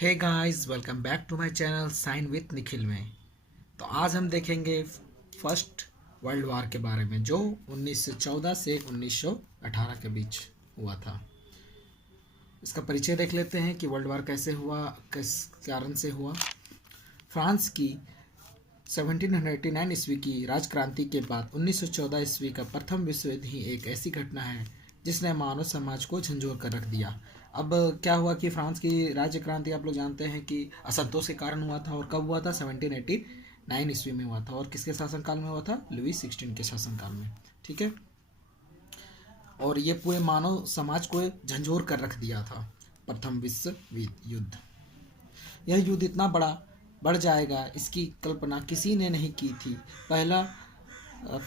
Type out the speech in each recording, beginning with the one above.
Hey guys, welcome back to my channel sign with Nikhil में। तो आज हम देखेंगे फर्स्ट वर्ल्ड वार के बारे में जो 1914 से 1918 के बीच हुआ था। इसका परिचय देख लेते हैं कि वर्ल्ड वार कैसे हुआ, किस कारण से हुआ। फ्रांस की 1789 ईस्वी की राजक्रांति के बाद 1914 ईस्वी का प्रथम विश्व युद्ध ही एक ऐसी घटना है जिसने मानव समाज को झंझोर कर रख दिया। अब क्या हुआ कि फ्रांस की राज्य क्रांति आप लोग जानते हैं कि असंतोष के कारण हुआ था। और कब हुआ था? 1789 ईस्वी में हुआ था। और किसके शासनकाल में हुआ था? लुई 16 के शासनकाल में। ठीक है। और ये पूरे मानव समाज को झंझोर कर रख दिया था प्रथम विश्व युद्ध। यह युद्ध इतना बड़ा बढ़ जाएगा इसकी कल्पना किसी ने नहीं की थी। पहला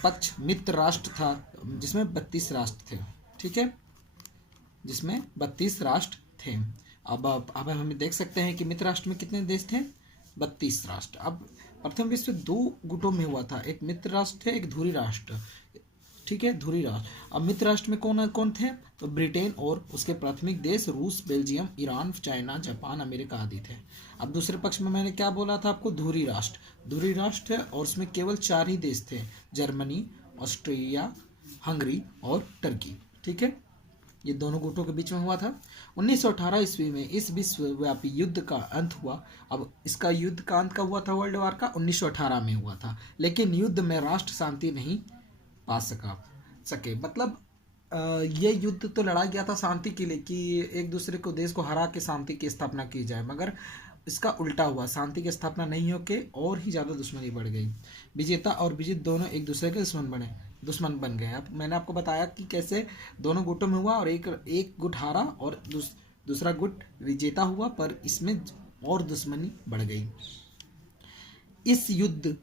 पक्ष मित्र राष्ट्र था जिसमें 32 राष्ट्र थे। ठीक है, जिसमें 32 राष्ट्र थे। अब हम देख सकते हैं कि मित्र राष्ट्र में कितने देश थे? 32 राष्ट्र। अब प्रथम विश्व दो गुटों में हुआ था, एक मित्र राष्ट्र थे, एक धुरी राष्ट्र। ठीक है, धुरी राष्ट्र। अब मित्र राष्ट्र में कौन कौन थे? तो ब्रिटेन और उसके प्राथमिक देश रूस, Belgium, Iran, China, Japan, America आदि थे। अब दूसरे पक्ष में मैंने क्या बोला था आपको? धुरी राष्ट्र। धुरी राष्ट्र है और उसमें केवल 4 ही देश थे, जर्मनी, ऑस्ट्रिया, हंगरी और टर्की। ठीक है, ये दोनों गुटों के बीच में हुआ था। 1918 ईस्वी में इस विश्वव्यापी युद्ध का अंत हुआ। अब इसका युद्ध का अंत कब हुआ था? वर्ल्ड वार का 1918 में हुआ था। लेकिन युद्ध में राष्ट्र शांति नहीं पा सके। मतलब ये युद्ध तो लड़ा गया था शांति के लिए कि एक दूसरे को देश को हरा के शांति की स्थापना की जाए, मगर इसका उल्टा हुआ। शांति की स्थापना नहीं होके और ही ज़्यादा दुश्मनी बढ़ गई। विजेता और विजित दोनों एक दूसरे के दुश्मन बन गए। अब मैंने आपको बताया कि कैसे दोनों गुटों में हुआ और एक गुट हारा और दूसरा गुट विजेता हुआ, पर इसमें और दुश्मनी बढ़ गई। इस युद्ध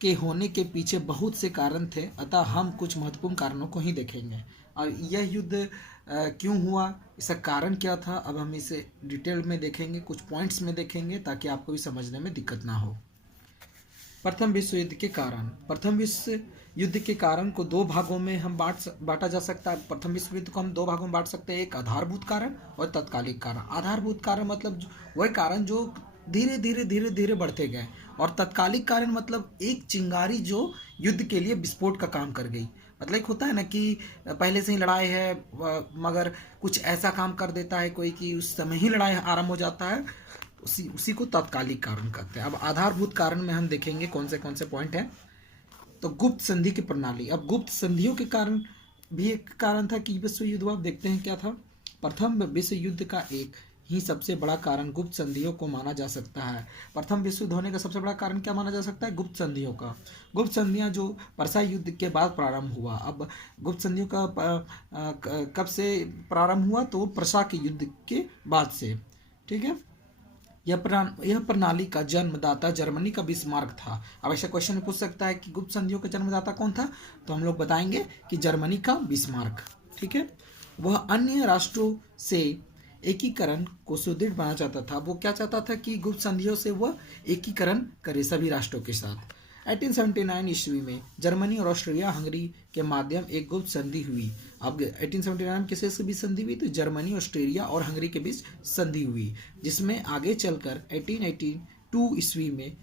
के होने के पीछे बहुत से कारण थे, अतः हम कुछ महत्वपूर्ण कारणों को ही देखेंगे। और यह युद्ध क्यों हुआ, इसका कारण क्या था, अब हम इसे डिटेल में देखेंगे, कुछ पॉइंट्स में देखेंगे ताकि आपको भी समझने में दिक्कत ना हो। प्रथम विश्व युद्ध के कारण। प्रथम विश्व युद्ध के कारण को दो भागों में हम बांटा जा सकता है। प्रथम विश्व युद्ध को हम दो भागों में बांट सकते हैं, एक आधारभूत कारण और तत्कालिक कारण। आधारभूत कारण मतलब वह कारण जो धीरे धीरे बढ़ते गए, और तत्कालिक कारण मतलब एक चिंगारी जो युद्ध के लिए विस्फोट का काम कर गई। मतलब एक होता है ना कि पहले से ही लड़ाई है मगर कुछ ऐसा काम कर देता है कोई कि उस समय ही लड़ाई आरंभ हो जाता है, उसी को तात्कालिक कारण कहते हैं। अब आधारभूत कारण में हम देखेंगे कौन से पॉइंट हैं। तो गुप्त संधि की प्रणाली। अब गुप्त संधियों के कारण भी एक कारण था कि विश्व युद्ध हुआ। देखते हैं क्या था। प्रथम विश्व युद्ध का एक ही सबसे बड़ा कारण गुप्त संधियों को माना जा सकता है। प्रथम विश्व युद्ध होने का सबसे बड़ा कारण क्या माना जा सकता है? गुप्त संधियों का। गुप्त संधियां जो परसा युद्ध के बाद प्रारंभ हुआ। अब गुप्त संधियों का कब से प्रारंभ हुआ? तो परसा के युद्ध के बाद से। ठीक है, यह प्रणाली का जन्मदाता जर्मनी का बिस्मार्क था। अब ऐसा क्वेश्चन पूछ सकता है कि गुप्त संधियों का जन्मदाता कौन था, तो हम लोग बताएंगे कि जर्मनी का बिस्मार्क। ठीक है, वह अन्य राष्ट्रों से एकीकरण को सुदृढ़ बनाना चाहता था। वो क्या चाहता था कि गुप्त संधियों से वह एकीकरण करे सभी राष्ट्रों के साथ। 1879 ईस्वी में जर्मनी और ऑस्ट्रिया हंगरी के माध्यम एक गुप्त संधि हुई। अब 1879 में किसके बीच संधि हुई? तो जर्मनी, ऑस्ट्रिया और हंगरी के बीच संधि हुई, जिसमें आगे चलकर 1882 ईस्वी में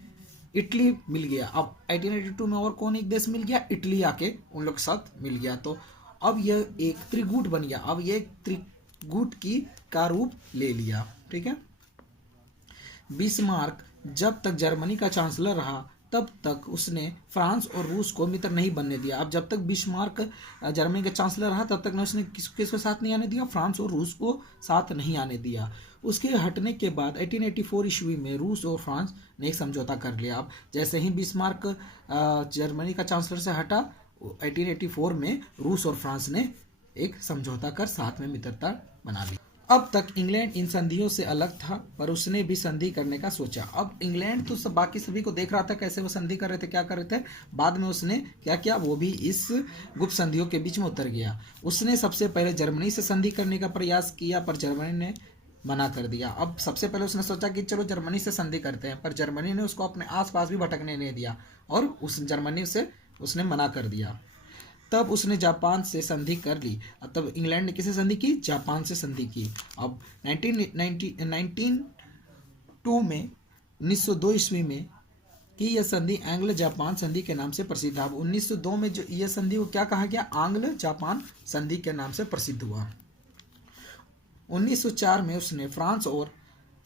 इटली मिल गया। अब 1882 में और कौन एक देश मिल गया? इटली आके उन लोग के साथ मिल गया। तो अब यह एक त्रिगुट बन गया। अब यह त्रिगुट का रूप ले लिया। ठीक है, बिस्मार्क जब तक जर्मनी का चांसलर रहा तब तक उसने फ्रांस और रूस को मित्र नहीं बनने दिया। अब जब तक बिस्मार्क जर्मनी का चांसलर रहा तब तक ने उसने किसको साथ नहीं आने दिया? फ्रांस और रूस को साथ नहीं आने दिया। उसके हटने के बाद 1884 ईस्वी में रूस और फ्रांस ने एक समझौता कर लिया। अब जैसे ही बिस्मार्क जर्मनी का चांसलर से हटा, 1884 में रूस और फ्रांस ने एक समझौता कर साथ में मित्रता बना ली। अब तक इंग्लैंड इन संधियों से अलग था, पर उसने भी संधि करने का सोचा। अब इंग्लैंड तो सब बाकी सभी को देख रहा था कैसे वो संधि कर रहे थे, क्या कर रहे थे। बाद में उसने क्या किया? वो भी इस गुप्त संधियों के बीच में उतर गया। उसने सबसे पहले जर्मनी से संधि करने का प्रयास किया, पर जर्मनी ने मना कर दिया। अब सबसे पहले उसने सोचा कि चलो जर्मनी से संधि करते हैं, पर जर्मनी ने उसको अपने आसपास भी भटकने नहीं दिया और उस जर्मनी से उसने मना कर दिया। तब उसने जापान से संधि कर ली। तब इंग्लैंड ने किससे संधि की? जापान से संधि की। अब 19 2 में 1902 ईस्वी में कि यह संधि एंग्लो जापान संधि के नाम से प्रसिद्ध है। अब 1902 में जो यह संधि वो क्या कहा गया, आंग्ल जापान संधि के नाम से प्रसिद्ध हुआ। 1904 में उसने फ्रांस और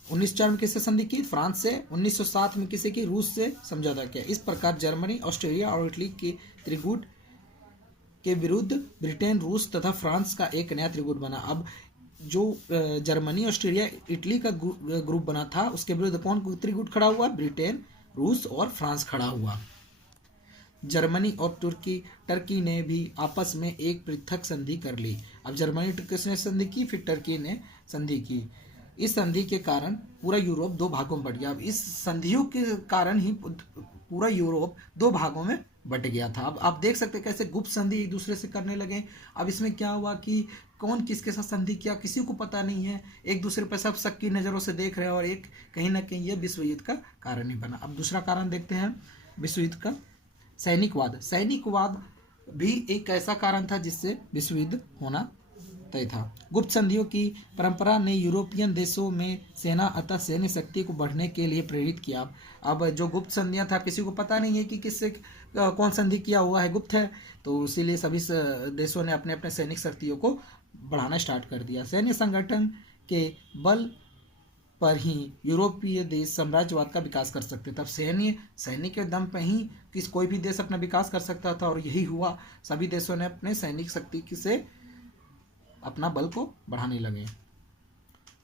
1904 में किससे संधि की, फ्रांस से। 1907 में किसे की, रूस से समझौता किया। इस प्रकार जर्मनी, ऑस्ट्रेलिया और इटली के त्रिगुट के विरुद्ध ब्रिटेन, रूस तथा फ्रांस का एक नया त्रिगुट बना। अब जो जर्मनी, ऑस्ट्रेलिया, इटली का ग्रुप बना था, उसके विरुद्ध कौन त्रिगुट खड़ा हुआ, ब्रिटेन, रूस और फ्रांस खड़ा हुआ। जर्मनी और टर्की ने भी आपस में एक पृथक संधि कर ली। अब जर्मनी किसने संधि की, फिर टर्की ने संधि की। इस संधि के कारण पूरा यूरोप दो भागों में बट गया। अब इस संधियों के कारण ही पूरा यूरोप दो भागों में बट गया था। अब आप देख सकते हैं कैसे गुप्त संधि एक दूसरे से करने लगे। अब इसमें क्या हुआ कि कौन किसके साथ संधि किया किसी को पता नहीं है, एक दूसरे पर सब शक की नज़रों से देख रहे हैं, और एक कहीं ना कहीं यह विश्व युद्ध का कारण ही बना। अब दूसरा कारण देखते हैं विश्व युद्ध का, सैनिकवाद। सैनिकवाद भी एक ऐसा कारण था जिससे विश्व युद्ध होना तय था। गुप्त संधियों की परंपरा ने यूरोपियन देशों में सेना अतः सैन्य शक्ति को बढ़ने के लिए प्रेरित किया। अब जो गुप्त संधियां था किसी को पता नहीं है कि किससे कौन संधि किया हुआ है, गुप्त है, तो इसीलिए सभी देशों ने अपने अपने सैनिक शक्तियों को बढ़ाना स्टार्ट कर दिया। सैन्य संगठन के बल पर ही यूरोपीय देश साम्राज्यवाद का विकास कर सकते थे। तब सैन्य के दम पर ही कोई भी देश अपना विकास कर सकता था, और यही हुआ। सभी देशों ने अपने सैनिक शक्ति से अपना बल को बढ़ाने लगे।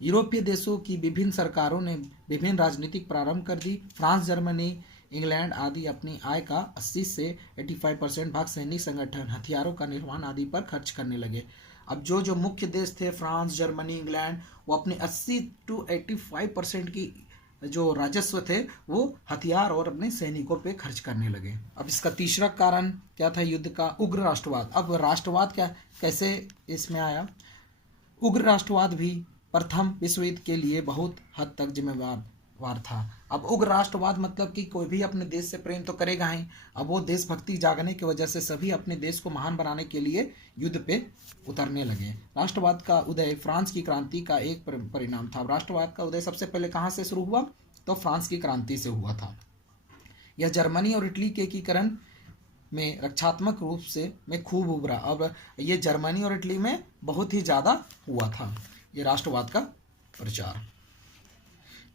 यूरोपीय देशों की विभिन्न सरकारों ने विभिन्न राजनीतिक प्रारंभ कर दी। फ्रांस, जर्मनी, इंग्लैंड आदि अपनी आय का 80 से 85% भाग सैनिक संगठन, हथियारों का निर्माण आदि पर खर्च करने लगे। अब जो मुख्य देश थे फ्रांस, जर्मनी, इंग्लैंड, वो अपने 80 to 85% की जो राजस्व थे वो हथियार और अपने सैनिकों पे खर्च करने लगे। अब इसका तीसरा कारण क्या था युद्ध का, उग्र राष्ट्रवाद। अब राष्ट्रवाद क्या कैसे इसमें आया, उग्र राष्ट्रवाद भी प्रथम विश्व युद्ध के लिए बहुत हद तक जिम्मेवार था। अब उग्र राष्ट्रवाद मतलब कि कोई भी अपने देश से प्रेम तो करेगा ही। अब वो देशभक्ति जागने की वजह से सभी अपने देश को महान बनाने के लिए युद्ध पे उतरने लगे। राष्ट्रवाद का उदय फ्रांस की क्रांति का एक परिणाम था। राष्ट्रवाद का उदय सबसे पहले कहाँ से शुरू हुआ, तो फ्रांस की क्रांति से हुआ था। यह जर्मनी और इटली के एकीकरण में रक्षात्मक रूप से में खूब उभरा। अब ये जर्मनी और इटली में बहुत ही ज़्यादा हुआ था ये राष्ट्रवाद का प्रचार।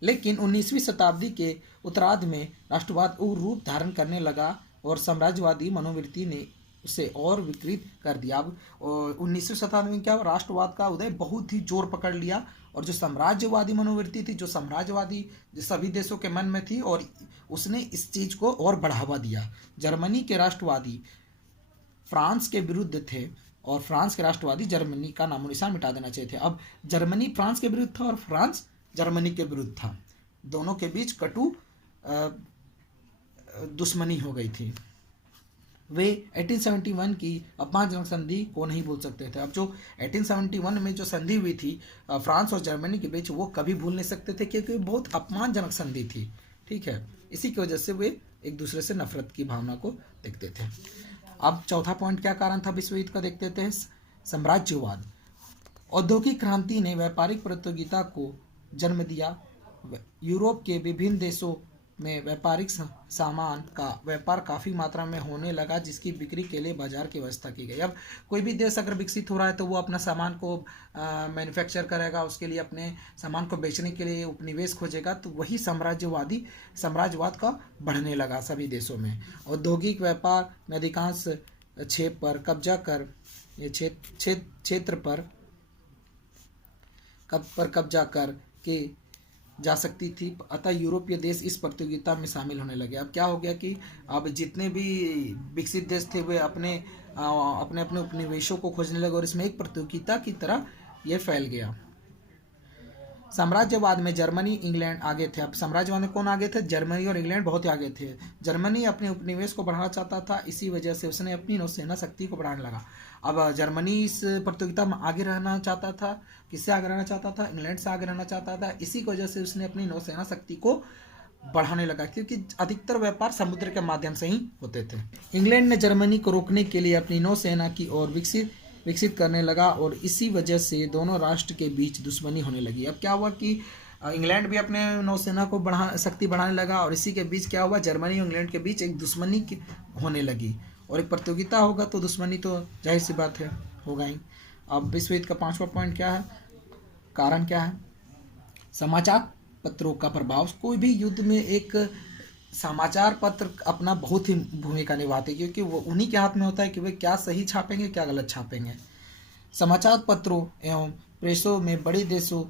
लेकिन 19वीं शताब्दी के उत्तरार्ध में राष्ट्रवाद उग्र रूप धारण करने लगा और साम्राज्यवादी मनोवृत्ति ने उसे और विकृत कर दिया। अब 19वीं शताब्दी में क्या, राष्ट्रवाद का उदय बहुत ही जोर पकड़ लिया, और जो साम्राज्यवादी मनोवृत्ति थी, जो साम्राज्यवादी सभी देशों के मन में थी, और उसने इस चीज़ को और बढ़ावा दिया। जर्मनी के राष्ट्रवादी फ्रांस के विरुद्ध थे, और फ्रांस के राष्ट्रवादी जर्मनी का नामो निशान मिटा देना चाहिए थे। अब जर्मनी फ्रांस के विरुद्ध था और फ्रांस जर्मनी के विरुद्ध था। दोनों के बीच कटु दुश्मनी हो गई थी। वे 1871 की अपमानजनक संधि को नहीं भूल सकते थे। अब जो 1871 में जो संधि हुई थी फ्रांस और जर्मनी के बीच, वो कभी भूल नहीं सकते थे, क्योंकि बहुत अपमानजनक संधि थी। ठीक है, इसी की वजह से वे एक दूसरे से नफरत की भावना को देखते थे। अब चौथा पॉइंट क्या कारण था विश्व युद्ध का, देखते थे साम्राज्यवाद। औद्योगिक क्रांति ने व्यापारिक प्रतियोगिता को जन्म दिया। यूरोप के विभिन्न देशों में व्यापारिक सामान का व्यापार काफ़ी मात्रा में होने लगा, जिसकी बिक्री के लिए बाजार की व्यवस्था की गई। अब कोई भी देश अगर विकसित हो रहा है तो वो अपना सामान को मैन्युफैक्चर करेगा, उसके लिए अपने सामान को बेचने के लिए उपनिवेश खोजेगा। तो वही साम्राज्यवाद का बढ़ने लगा सभी देशों में। औद्योगिक व्यापार में अधिकांश क्षेत्र पर कब्जा कर ये क्षेत्र पर कब्जा कर के जा सकती थी, अतः यूरोपीय देश इस प्रतियोगिता में शामिल होने लगे। अब क्या हो गया कि अब जितने भी विकसित देश थे वे अपने अपने उपनिवेशों को खोजने लगे, और इसमें एक प्रतियोगिता की तरह यह फैल गया। साम्राज्यवाद में जर्मनी, इंग्लैंड आगे थे। अब साम्राज्यवाद में कौन आगे थे, जर्मनी और इंग्लैंड बहुत आगे थे। जर्मनी अपने उपनिवेश को बढ़ाना चाहता था, इसी वजह से उसने अपनी नौसेना शक्ति को बढ़ाने लगा। अब जर्मनी इस प्रतियोगिता में आगे रहना चाहता था। किससे आगे रहना चाहता था, इंग्लैंड से आगे रहना चाहता था। इसी की वजह से उसने अपनी नौसेना शक्ति को बढ़ाने लगा, क्योंकि अधिकतर व्यापार समुद्र के माध्यम से ही होते थे। इंग्लैंड ने जर्मनी को रोकने के लिए अपनी नौसेना की ओर विकसित करने लगा, और इसी वजह से दोनों राष्ट्र के बीच दुश्मनी होने लगी। अब क्या हुआ कि इंग्लैंड भी अपने नौसेना को शक्ति बढ़ाने लगा, और इसी के बीच क्या हुआ, जर्मनी और इंग्लैंड के बीच एक दुश्मनी होने लगी, और एक प्रतियोगिता होगा तो दुश्मनी तो जाहिर सी बात है होगा ही। अब विश्व युद्ध का 5वां पॉइंट क्या है, कारण क्या है, समाचार पत्रों का प्रभाव। कोई भी युद्ध में एक समाचार पत्र अपना बहुत ही भूमिका निभाते हैं, क्योंकि वो उन्हीं के हाथ में होता है कि वे क्या सही छापेंगे क्या गलत छापेंगे। समाचार पत्रों एवं प्रेसों में बड़े देशों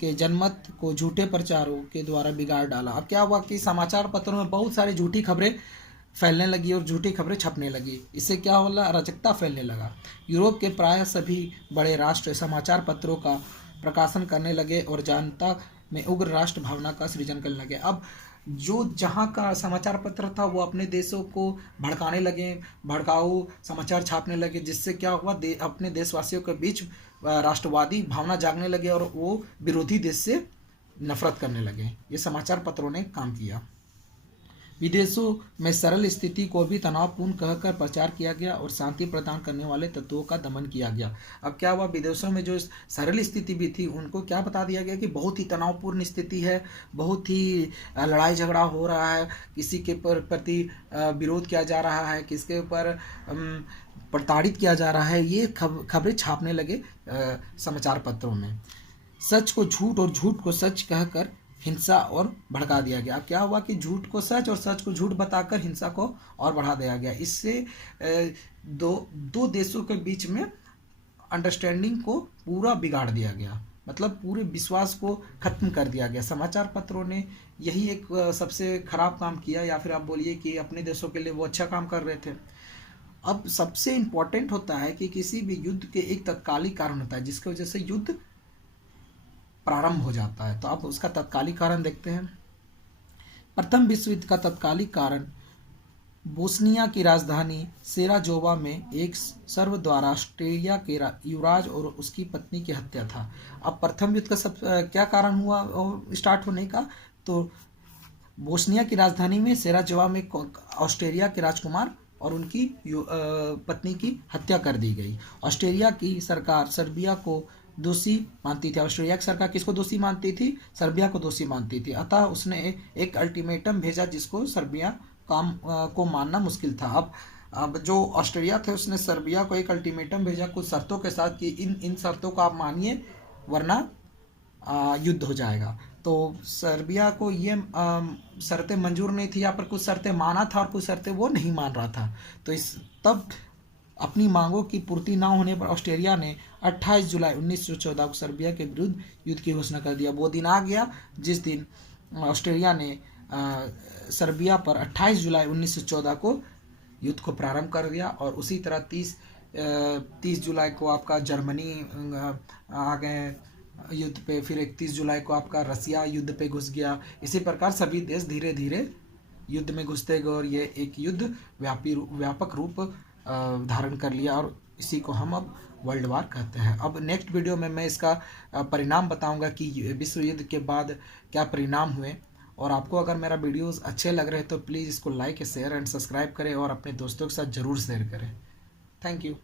के जनमत को झूठे प्रचारों के द्वारा बिगाड़ डाला। अब क्या हुआ कि समाचार पत्रों में बहुत सारी झूठी खबरें फैलने लगी और झूठी खबरें छपने लगी। इससे क्या होला, अराजकता फैलने लगा। यूरोप के प्राय सभी बड़े राष्ट्र समाचार पत्रों का प्रकाशन करने लगे और जनता में उग्र राष्ट्र भावना का सृजन करने लगे। अब जो जहाँ का समाचार पत्र था वो अपने देशों को भड़काने लगे, भड़काऊ समाचार छापने लगे, जिससे क्या हुआ, अपने देशवासियों के बीच राष्ट्रवादी भावना जागने लगे और वो विरोधी देश से नफरत करने लगे। ये समाचार पत्रों ने काम किया। विदेशों में सरल स्थिति को भी तनावपूर्ण कहकर प्रचार किया गया और शांति प्रदान करने वाले तत्वों का दमन किया गया। अब क्या हुआ, विदेशों में जो सरल स्थिति भी थी उनको क्या बता दिया गया कि बहुत ही तनावपूर्ण स्थिति है, बहुत ही लड़ाई झगड़ा हो रहा है, किसी के प्रति विरोध किया जा रहा है, किसके ऊपर प्रताड़ित किया जा रहा है। ये खबरें छापने लगे समाचार पत्रों में। सच को झूठ और झूठ को सच कहकर हिंसा और भड़का दिया गया। अब क्या हुआ कि झूठ को सच और सच को झूठ बताकर हिंसा को और बढ़ा दिया गया। इससे दो देशों के बीच में अंडरस्टैंडिंग को पूरा बिगाड़ दिया गया, मतलब पूरे विश्वास को खत्म कर दिया गया। समाचार पत्रों ने यही एक सबसे खराब काम किया, या फिर आप बोलिए कि अपने देशों के लिए वो अच्छा काम कर रहे थे। अब सबसे इम्पोर्टेंट होता है कि किसी भी युद्ध के एक तत्कालिक कारण होता है जिसकी वजह से युद्ध प्रारंभ हो जाता है। तो अब उसका तत्कालिक कारण देखते हैं। प्रथम विश्व युद्ध का तत्कालिक कारण बोस्निया की राजधानी सेराजोवा में एक सर्व द्वारा ऑस्ट्रेलिया के युवराज और उसकी पत्नी की हत्या था। अब प्रथम युद्ध का क्या कारण हुआ स्टार्ट होने का, तो बोस्निया की राजधानी में सेराजोवा में ऑस्ट्रेलिया के राजकुमार और उनकी पत्नी की हत्या कर दी गई। ऑस्ट्रेलिया की सरकार सर्बिया को दोषी मानती थी। ऑस्ट्रेलिया की सरकार किसको दोषी मानती थी, सर्बिया को दोषी मानती थी। अतः उसने एक अल्टीमेटम भेजा जिसको सर्बिया को मानना मुश्किल था। अब जो ऑस्ट्रेलिया थे उसने सर्बिया को एक अल्टीमेटम भेजा कुछ शर्तों के साथ कि इन शर्तों को आप मानिए वरना युद्ध हो जाएगा। तो सर्बिया को ये शर्तें मंजूर नहीं थी, या पर कुछ शर्तें माना था और कुछ शर्तें वो नहीं मान रहा था। तो तब अपनी मांगों की पूर्ति ना होने पर ऑस्ट्रेलिया ने 28 जुलाई 1914 को सर्बिया के विरुद्ध युद्ध की घोषणा कर दिया। वो दिन आ गया जिस दिन ऑस्ट्रेलिया ने सर्बिया पर 28 जुलाई 1914 को युद्ध को प्रारंभ कर दिया, और उसी तरह 30 जुलाई को आपका जर्मनी आ गए युद्ध पे, फिर 31 जुलाई को आपका रसिया युद्ध पे घुस गया। इसी प्रकार सभी देश धीरे धीरे युद्ध में घुसते गए और ये एक युद्ध व्यापक रूप धारण कर लिया, और इसी को हम अब वर्ल्ड वार कहते हैं। अब नेक्स्ट वीडियो में मैं इसका परिणाम बताऊंगा कि विश्व युद्ध के बाद क्या परिणाम हुए। और आपको अगर मेरा वीडियोस अच्छे लग रहे हैं तो प्लीज़ इसको लाइक शेयर एंड सब्सक्राइब करें और अपने दोस्तों के साथ ज़रूर शेयर करें। Thank you.